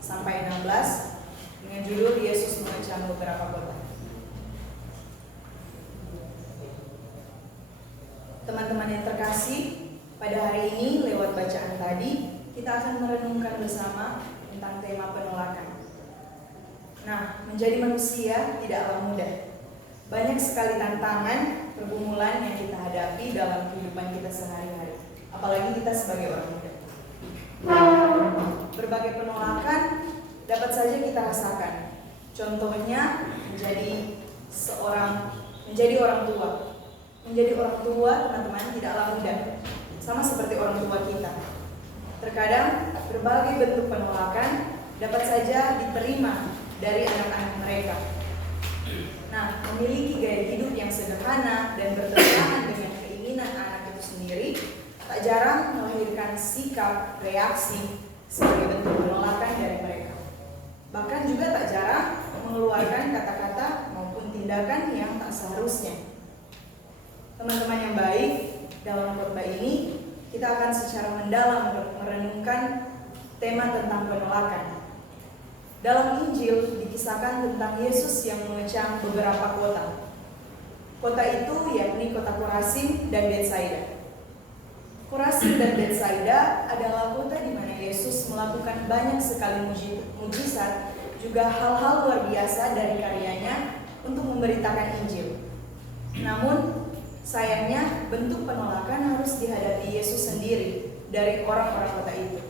sampai 16 dengan judul Yesus mengecam beberapa kota. Teman-teman yang terkasih, pada hari ini lewat bacaan tadi kita akan merenungkan bersama tentang tema penolakan. Nah, menjadi manusia tidaklah mudah. Banyak sekali tantangan, pergumulan yang kita hadapi dalam kehidupan kita sehari-hari, apalagi kita sebagai orang muda. Berbagai penolakan dapat saja kita rasakan. Contohnya menjadi orang tua. Menjadi orang tua, teman-teman, tidaklah mudah. Sama seperti orang tua kita. Terkadang berbagai bentuk penolakan dapat saja diterima dari anak-anak mereka. Nah, memiliki gaya hidup yang sederhana dan bertentangan dengan keinginan anak itu sendiri tak jarang melahirkan sikap reaksi sebagai bentuk penolakan dari mereka. Bahkan juga tak jarang mengeluarkan kata-kata maupun tindakan yang tak seharusnya. Teman-teman yang baik, dalam khotbah ini kita akan secara mendalam merenungkan tema tentang penolakan. Dalam Injil dikisahkan tentang Yesus yang mengecam beberapa kota. Kota itu yakni kota Korazim dan Betsaida. Korazim dan Betsaida adalah kota di mana Yesus melakukan banyak sekali mujizat, juga hal-hal luar biasa dari karyanya untuk memberitakan Injil. Namun, sayangnya bentuk penolakan harus dihadapi Yesus sendiri dari orang-orang kota itu.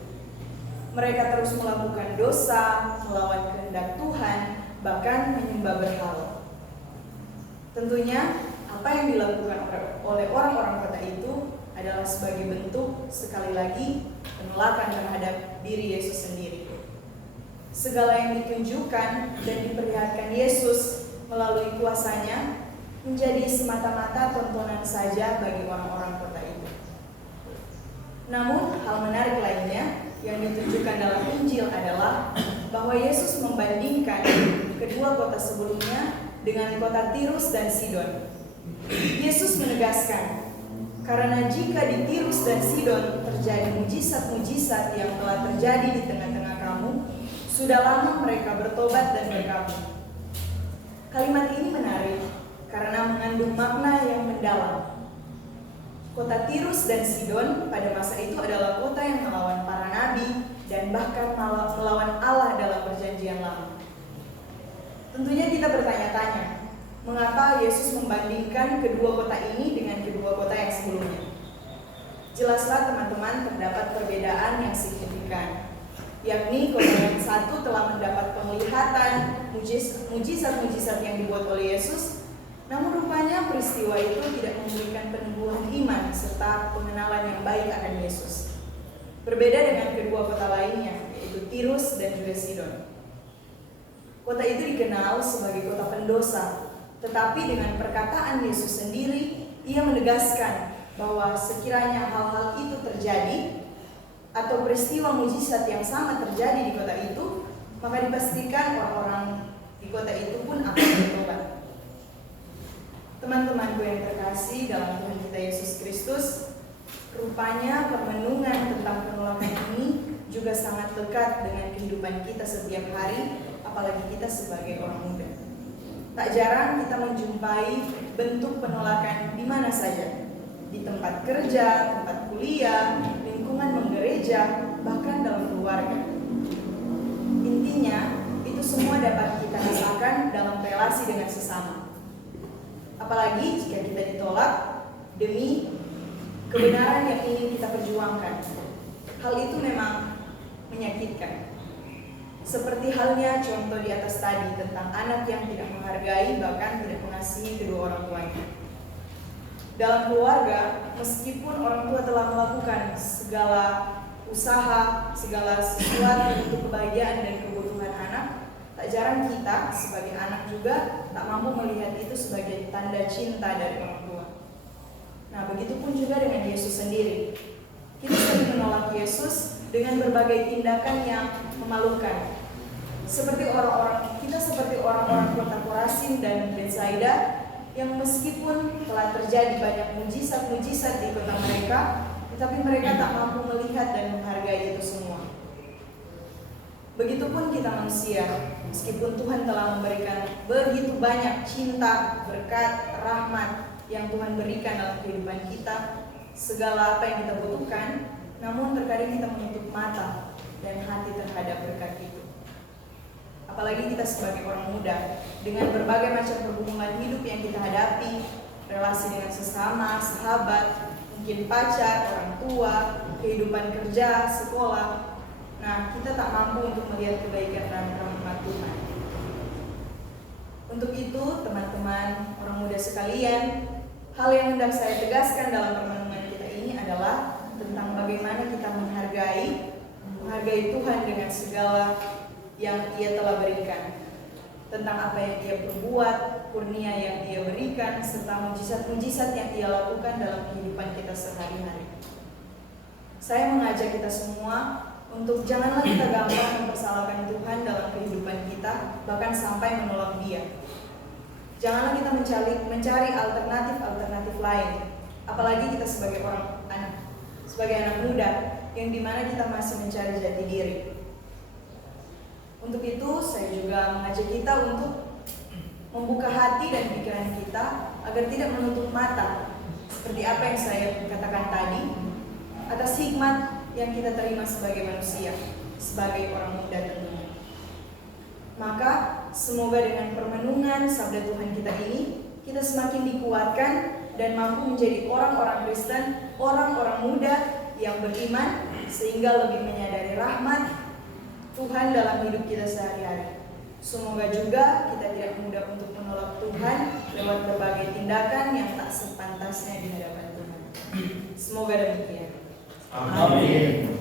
Mereka terus melakukan dosa, melawan kehendak Tuhan, bahkan menyembah berhala. Tentunya, apa yang dilakukan oleh orang-orang kota itu adalah sebagai bentuk, sekali lagi, penolakan terhadap diri Yesus sendiri. Segala yang ditunjukkan dan diperlihatkan Yesus melalui kuasanya menjadi semata-mata tontonan saja bagi orang-orang kota itu. Namun, hal menarik lainnya yang ditunjukkan dalam Injil adalah bahwa Yesus membandingkan kedua kota sebelumnya dengan kota Tirus dan Sidon. Yesus menegaskan, karena jika di Tirus dan Sidon terjadi mujizat-mujizat yang telah terjadi di tengah-tengah kamu, sudah lama mereka bertobat dan berkabung. Kalimat ini menarik karena mengandung makna yang mendalam. Kota Tirus dan Sidon pada masa itu adalah kota yang melawan para nabi dan bahkan melawan Allah dalam perjanjian lama. Tentunya kita bertanya-tanya, mengapa Yesus membandingkan kedua kota ini dengan kedua kota yang sebelumnya? Jelaslah teman-teman, terdapat perbedaan yang signifikan, yakni kota yang satu telah mendapat penglihatan mujizat-mujizat yang dibuat oleh Yesus. Namun rupanya peristiwa itu tidak memberikan penumbuhan iman serta pengenalan yang baik akan Yesus. Berbeda dengan kedua kota lainnya, yaitu Tirus dan juga Sidon. Kota itu dikenal sebagai kota pendosa, tetapi dengan perkataan Yesus sendiri, ia menegaskan bahwa sekiranya hal-hal itu terjadi atau peristiwa mujizat yang sama terjadi di kota itu, maka dipastikan orang-orang di kota itu pun akan bertobat. Teman-temanku yang terkasih dalam Tuhan kita Yesus Kristus, rupanya permenungan tentang penolakan ini juga sangat dekat dengan kehidupan kita setiap hari, apalagi kita sebagai orang muda. Tak jarang kita menjumpai bentuk penolakan di mana saja, di tempat kerja, tempat kuliah, lingkungan menggereja, bahkan dalam keluarga. Intinya, itu semua dapat kita rasakan dalam relasi dengan sesama. Apalagi jika kita ditolak demi kebenaran yang ingin kita perjuangkan. Hal itu memang menyakitkan. Seperti halnya contoh di atas tadi tentang anak yang tidak menghargai bahkan tidak mengasihi kedua orang tuanya. Dalam keluarga, meskipun orang tua telah melakukan segala usaha, segala sesuatu untuk kebahagiaan dan kebutuhan anak, tak jarang kita sebagai anak juga tak mampu melihat itu sebagai tanda cinta dari orang tua. Nah, begitupun juga dengan Yesus sendiri. Kita sering menolak Yesus dengan berbagai tindakan yang memalukan. Seperti orang-orang kota Korazim dan Betsaida yang meskipun telah terjadi banyak mujizat-mujizat di kota mereka, tetapi mereka tak mampu melihat dan menghargai itu semua. Begitupun kita manusia, meskipun Tuhan telah memberikan begitu banyak cinta, berkat, rahmat yang Tuhan berikan dalam kehidupan kita, segala apa yang kita butuhkan, namun terkadang kita menutup mata dan hati terhadap berkat itu. Apalagi kita sebagai orang muda, dengan berbagai macam pergumulan hidup yang kita hadapi, relasi dengan sesama, sahabat, mungkin pacar, orang tua, kehidupan kerja, sekolah. Nah, kita tak mampu untuk melihat kebaikan dan rahmat Tuhan. Untuk itu, teman-teman orang muda sekalian, hal yang hendak saya tegaskan dalam permenungan kita ini adalah tentang bagaimana kita menghargai Tuhan dengan segala yang Ia telah berikan, tentang apa yang Ia perbuat, kurnia yang Ia berikan, serta mujizat-mujizat yang Ia lakukan dalam kehidupan kita sehari-hari. Saya mengajak kita semua untuk janganlah kita gampang mempersalahkan Tuhan dalam kehidupan kita, bahkan sampai menolak Dia. Janganlah kita mencari alternatif lain, apalagi kita sebagai anak muda, yang dimana kita masih mencari jati diri. Untuk itu, saya juga mengajak kita untuk membuka hati dan pikiran kita agar tidak menutup mata, seperti apa yang saya katakan tadi, atas hikmat yang kita terima sebagai manusia, sebagai orang muda tentunya. Maka semoga dengan permenungan sabda Tuhan kita ini, kita semakin dikuatkan dan mampu menjadi orang-orang Kristen, orang-orang muda yang beriman, sehingga lebih menyadari rahmat Tuhan dalam hidup kita sehari-hari. Semoga juga kita tidak mudah untuk menolak Tuhan lewat berbagai tindakan yang tak sepantasnya di hadapan Tuhan. Semoga demikian. Amin.